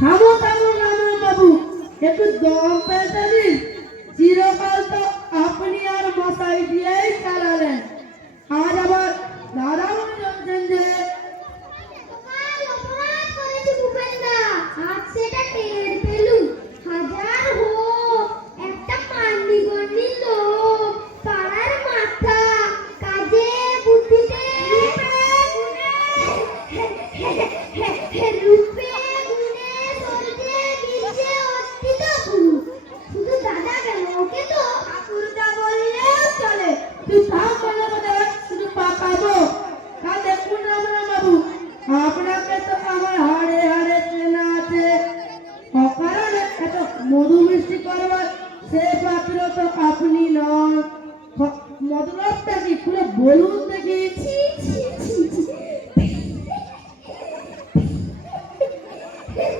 থামো থামো রামন বাবু, একটু দম পেতে দিন। চিরকাল তো আপনি আর মশাই দিয়েই চালালেন, আজ আবার দাদা বলছেন যে কাল অপরাধ করেছি ভূপেন্দা, আজ সেটা টের পেলুম। হাজার হোক একটা মান্যিগণ্যি লোক, পাড়ার মাথা, কাজে বুদ্ধিতে রূপে গুণে সরজে বীর্যে অর্পিত গুরু। শুধু দাদা কেন, ওকে তো ঠাকুরদা বললেও চলে। তুই থাম বলে বলে শুধু পাকাবো। কাল দেখুন রামন বাবু, আপনাকে তো আমার হাড়ে হাড়ে চেনা আছে। অকারণে এত মধু মিষ্টি করবার সে পাত্র তো আপনি নন। মতলবটা কি খুলে বলুন দেখি। ছি ছি ছি ছি।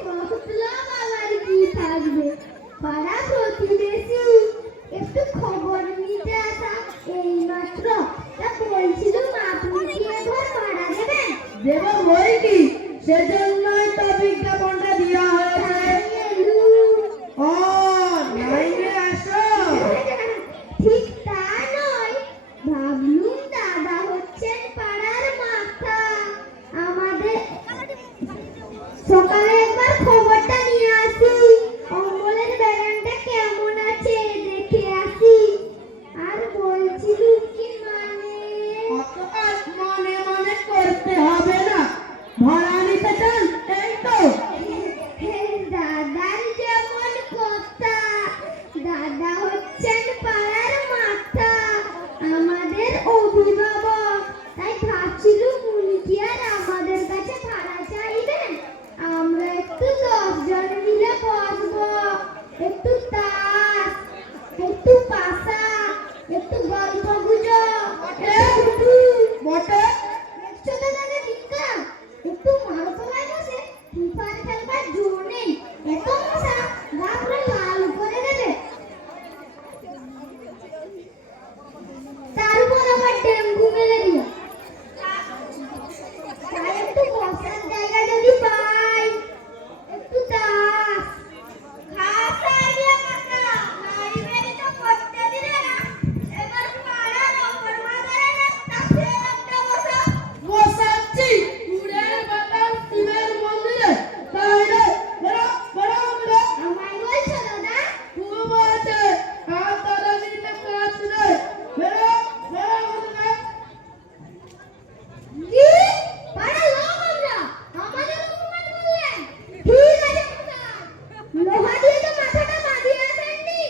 মতলব আবার কি থাকবে? পাড়া প্রতিবেশী একটু খবর নিতে আসা এইমাত্র। তা বলছিলুম আপনি কি একবার ভাড়া দেবেন? দেব বই কি, সেজন্যই তো বিজ্ঞাপনটা দেওয়া হয়েছে। এলুম। ও লাইনে আসো। ঠিক তা নয়, ভাবলুম দাদা হচ্ছেন পাড়ার মাথা। আমাদের সকালে একবার খবরটা নিয়ে আসি, অমলের ব্যারানটা কেমন আছে দেখে আসি। আর বলছিলুম কি অত কাজ মনে মনে করতে হবে না, ভাড়া নিতে চান এই তো। দাদার যেমন কথা, দাদা হচ্ছেন পাড়ার মাথা, আমাদের অভিভাবক। তাই ভাবছিলুম উনি কি আর আমাদের কাছে ভাড়া চাইবেন? আমরা একটু 10 জন মিলে বসবো, একটু তাস, একটু পাশা, একটু গল্প গুজব, একটু বটে দেখছো তো দাদা বিজ্ঞান, একটু মালতলায় বসে ফিফার খেলবার জো নেই। এত মশা, গা পুরো লাল করে দেবে। তার উপর আবার ডেঙ্গু ম্যালেরিয়া। তাই একটু বসার জায়গা যদি পাই, একটু তাস। খাস আইডিয়া কাকা, লাইব্রেরি তো করতে দিলে না, এবার পাড়ার অপরমাদারের একটা ফের একটা বসা। বসাচ্ছি কুড়ের বাতাস শিবের মন্দিরে। তাহলে বেরো বেরো বেরো। আমায় বলছো দাদা? খুব আছে, আর তারা নিতে কাজ নেই। বেরো বেরো বেরো। কি? পাড়ার লোক আমরা, আমাদের অপমান করলেন? ঠিক আছে মশাই, লোহা দিয়ে তো মাথাটা বাঁধিয়ে আসেননি,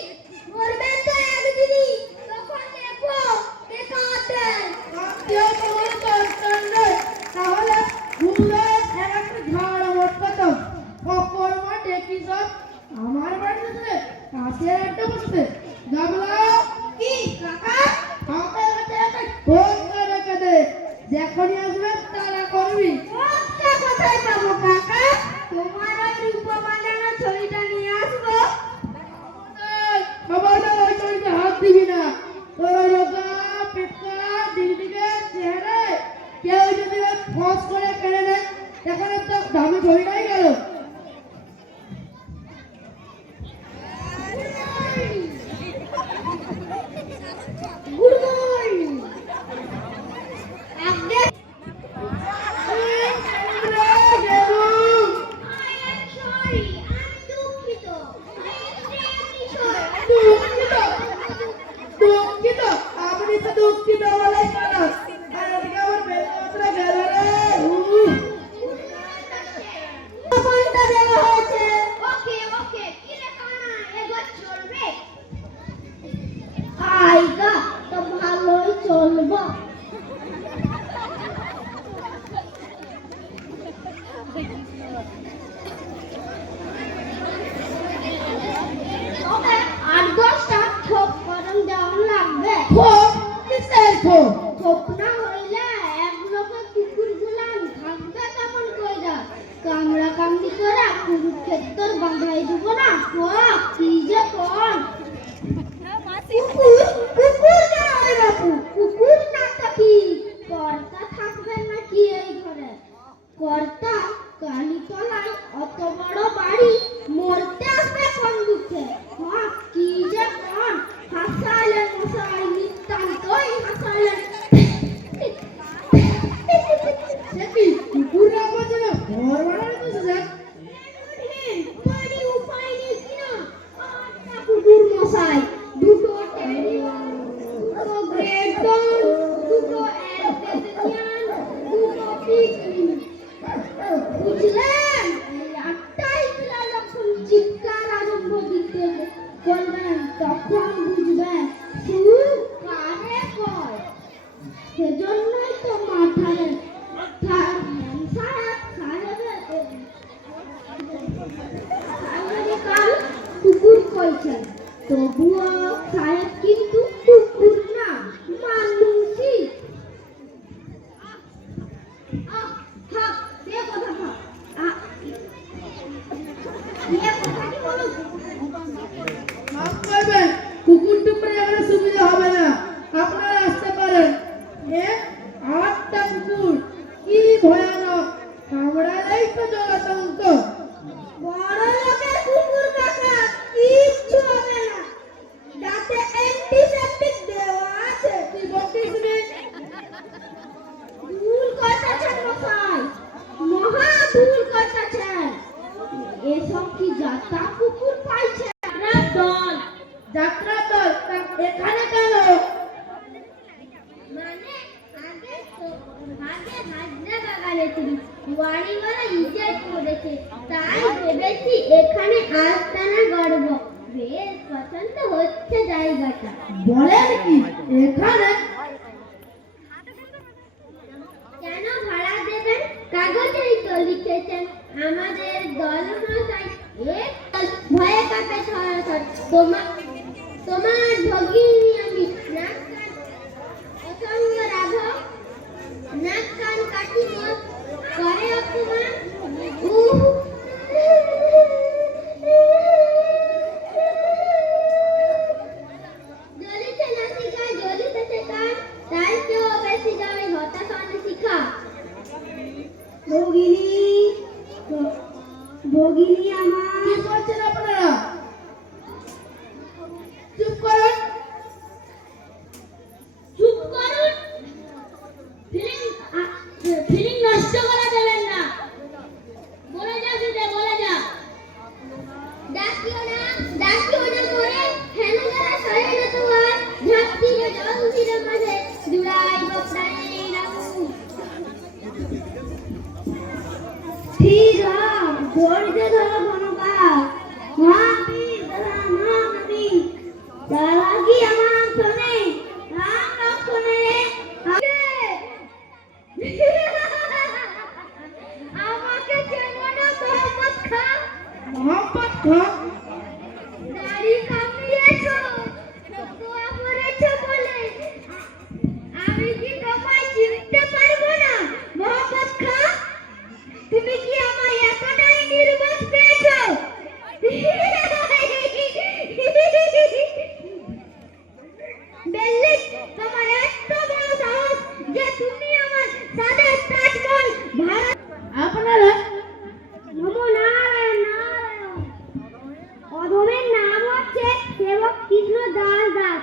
মরবেন তো একদিনই, তখন দেখো কে কাঁদেন। আত্মীয় তোমার দরকার নেই, তাহলে ঘুরে একটা ঝাড় মটকাতাম। অকর্মা ডেকি সব আমার বাড়িতে কাছের একটা বসবে। গাবলা কি কাকা? আমাদের কাছে একটা ফোন করে রেখে দে, যখনই আসবে তারা করবি। ওটা কোথায় পাবো কাকা? তোমার ওই রূপা বাঁধানো ছড়িটা নিয়ে আসবো। খবরদার ওই চরিতে হাত দিবি না। তোর রোগা পেটকা দিদিকে চেহারায় কেউ যদি ফস করে কেড়ে নেয়, এখানে তো দামি ছড়িটাই গেল। Good morning. আগে I am sorry, আমি দুঃখিত। দুঃখিত আপনি তো দুঃখিত বলেই কেন, আর এদিকে আমার বেলপত্র গেল রে। কোনটা দেওয়া হয়েছে? ওকে ওকে, কি লেখা না এগো চলবে। আইগা তো ভালোই চলবো। ওকে 8-10টা ঠোপ কদম যেমন লাগবে। খোপ কিসের খোপ? ঠোপ না হইলে এক লোকে কুকুর গুলান থাকবে কেমন কইরা? কামড়া কামড়ি করে কুরুক্ষেত্র বাঁধাই দিব না। কি যে কোন কুকুর, কুকুর না ওই বাবু, কুকুর না তো কি? কর্তা থাকবে নাকি এই ঘরে? কর্তা কালীতলায় অত বড় বাড়ি মরতে আসবে কোন দুঃখে হ্যাঁ কি যে কোন হাসাইলেন মশাই নিতান্তই হাসাইলেন সে কি কুকুর রাখবার জন্য ঘর বানানো তো স্যার? বাড়ি উপায় নেই কিনা আটটা কুকুর মশাই দুটো টেডি দুটো গ্রেট ডন দুটো অ্যালসেশিয়ান দুটো পিগমি বুঝলেন এই আটটাই বিড়াল যখন চিৎকার আরম্ভ দিতে করবেন তখন বুঝবেন সুখ কারে কয় সেজন্যই তো মাথায় কাল কুকুর কইছেন তবুও সাহেব কিন্তু কুকুর না মানুষই মাফ করবেন, কুকুর টুকুরে এখানে সুবিধা হবে না, আপনারা আসতে পারেন। এ 8টা কুকুর, কি ভয়ানক, কামড়ালেই তো জলাতঙ্ক। বড় লোকের কুকুর কাকা কিচ্ছু হবে না দাঁতে অ্যান্টিসেপটিক দেওয়া আছে তুই বকিস নে? ভুল করতেছেন মশাই মহা ভুল করতেছেন এসব কি যাতা কুকুর পাইছে দল যাত্রা দল তা এখানে কেন? মানে আগে হাজরা বাগানে ছিল বাড়িওয়ালা ইজাত করেছে তাই ভেবেছি এখানে আস্তানা গড়ব বেশ পছন্দ হচ্ছে জায়গাটা বলেন কি এখানে? কেন ভাড়া দেবেন কাগজেই তো লিখেছেন আমাদের দল মশাই ভয়ে কাপে ছড়াছড় তোমার ভগিনী আমি নাক কান অসঙ্গ রাধ নাক কান কাটিব করে অপমান জ্বলিছে নাসিকা জ্বলিতেছে কান তাই কেউ বেশি যাবে হতাশা শিখা ভগিনী আমার কি করছেন আপনারা? চুপ করুন। চুপ করুন ফিলিং নষ্ট করা যাবেন না বলে যা দিদে বলে যা ডাকিও না করে হেন যারা সরে না তো আর ঝাপটি না জল দিলে মাঝে জুড়াই বপড়াই রাখু ঠিক ধৈর্য ধরো বনবাস মহাবীর দাদা মহাবীর তারা কি আমার শোনে রাম লক্ষণে আমাকে চেনো না মোহাম্মদ খান মোহাম্মদ খান? দাড়ি কামিয়েছো তোয়া পড়েছো বলে আমি কি তোমায় চিনতে পারবো না মোহাম্মদ খান তুমি কি আমায় এতটাই নির্বোধ পেয়েছো বেল্লি তোমার এত বড় সাহস যে তুমি আমার সাদা তাজমহল ভারত আপনারা নমো নারায়ণ নারায়ণ অধমের নাম হচ্ছে সেবক কৃষ্ণ দাস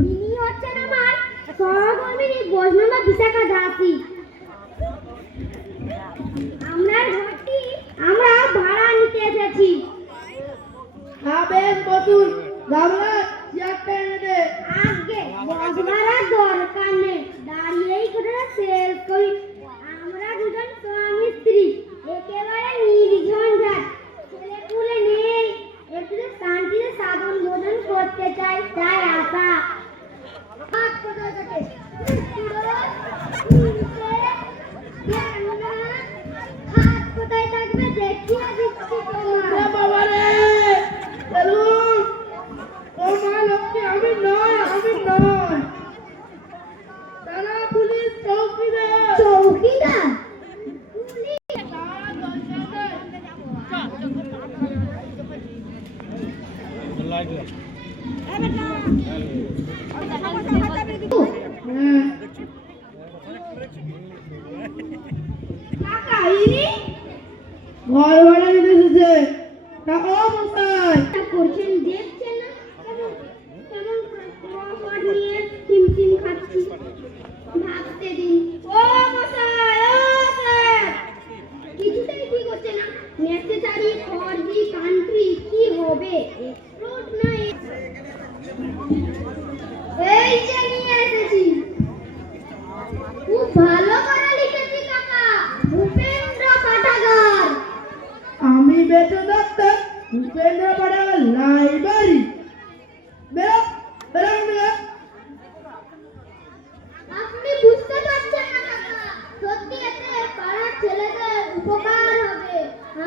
ইনি হচ্ছেন আমার সহকর্মিনী বৈষ্ণবা বিশাখা দাসী আমরা ভাড়া নিতে এসেছি বেশ বসুন, গামলা চেয়ারটা এনে দে। আগে বসবার আর দরকার নেই দাঁড়িয়েই করে সেল করি আমরা দুজন স্বামী স্ত্রী একেবারে নির্ঝঞ্ঝাট ছেলে পুলে নেই একটু শান্তিতে সাধন ভোজন করতে চাই তাই আশা হাত কোথায় থাকে হাত কোথায় থাকবে দেখিয়ে দিচ্ছি তোমার বাবা রে, চলুন। ও মা লক্ষ্মী, আমি নয়। থানা পুলিশ চৌকিদার। চৌকিদার কাকা, ঘর ভাড়া নিতে এসেছে। তা ও মশাই, তা করছেন দেখছেন না কেমন পর নিয়ে টিমটিম খাচ্ছি ভাবতে দিন। ও মশাই, ও স্যার, কিছুতেই ঠিক হচ্ছে না। নেসেসারি ফর দি কান্ট্রি কি হবে? রোড না এই যে নিয়ে এসেছি। খুব ভালো করে লিখেছি কাকা, ভূপেন্দ্র পাঠাগার। আমি বেঁচে থাকতে ভূপেন্দ্র পাঠাগার লাইব্রেরি। বেরো বেরো বেরো। আপনি বুঝতে পারছেন না কাকা, সত্যি এতে পাড়ার ছেলেদের উপকার হবে।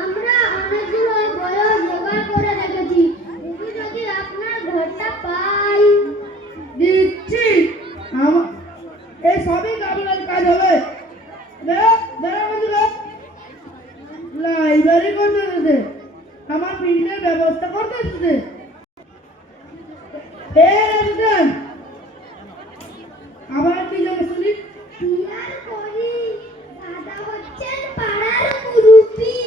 আমরা অনেকগুলো বয়স জোগাড় করে রেখেছি, যদি আপনার ঘরটা পাই। দিচ্ছি। এই সবই আপনার কাজ হবে। বেরো বেরো বন্ধুরা। লাইব্রেরি করতে এসেছে, আমার প্রিন্টের ব্যবস্থা করতে এসেছে। আবার কি যেন শুনি? কি আর করি, দাদা হচ্ছেন পাড়ার মুরুব্বি,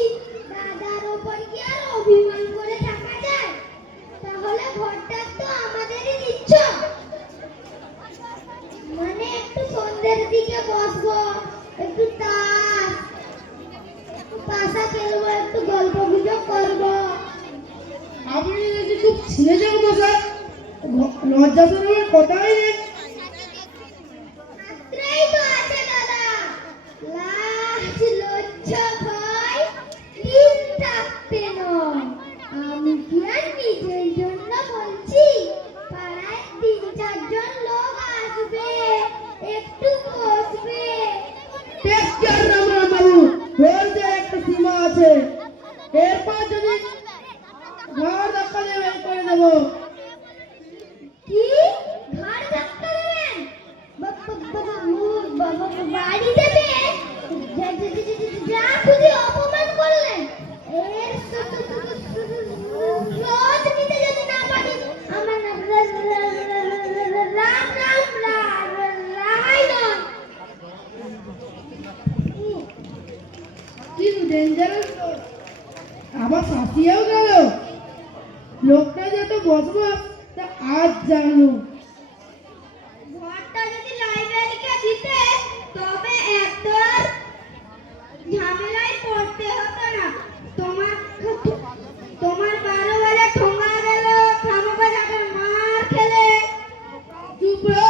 দাদার ওপর কি আর অভিমান করে থাকা যায়? তাহলে ঘরটা তো আমাদেরই দিচ্ছ। মানে একটু সন্ধ্যের দিকে বসবো, একটু তাস একটু পাশা খেলবো, একটু গল্প গুজব করবো। আপনি যদি খুব ছিঁড়ে যান মশাই, লজ্জা শরমের কথাই নেই। মাত্রই তো আছে দাদা, লাজ লজ্জা ভয় তিন থাকতে নয়। আমি কি আর নিজের জন্য বলছি, পাড়ায় 3-4 জন লোক আসবে, একটু বসবে। টেক কেয়ার রামরাম বাবু, বলতে একটা সীমা আছে। এরপর যদি ঘর ধাক্কা দিয়ে বের করে দেবো। কি ঘর ধাক্কা দেবেন? বাড়ি দেবে? যা খুশি অপমান করলেন। এর রোজ নিতে যদি না পারি, আমার রাম রাম রাহাই নয়। কি ডেঞ্জারাস, আবার শাসিয়েও গেল। লোকটা যত বসবাস তা আজ জানলো। ঘরটা যদি লাইব্রেরিকে দিতে, তবে একদম ঝামেলায় পড়তে হতো না। তোমার 12 বারে ঠোঙা গেল, খামোকা যাবে মার খেলে। চুপ রে,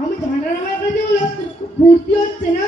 আমি ঝাঁটা নামার কাছে বললাম, ফুর্তি হচ্ছে না?